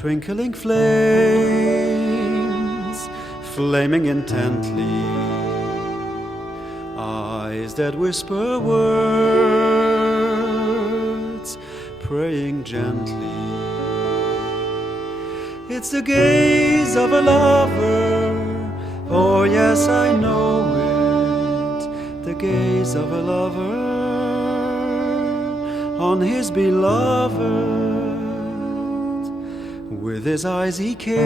twinkling flames, flaming intently, eyes that whisper words, praying gently. It's the gaze of a lover, oh yes, I know it, the gaze of a lover on his beloved. With his eyes he cares,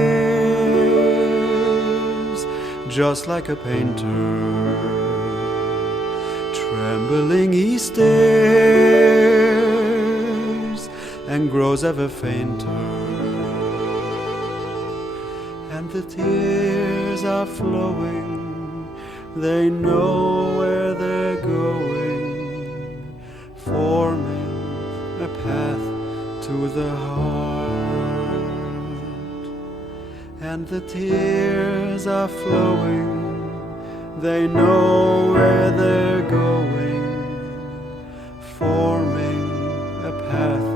just like a painter. Trembling he stares, and grows ever fainter. And the tears are flowing, they know where they're going, forming a path to the heart. And the tears are flowing, they know where they're going, forming a path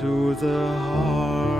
to the heart.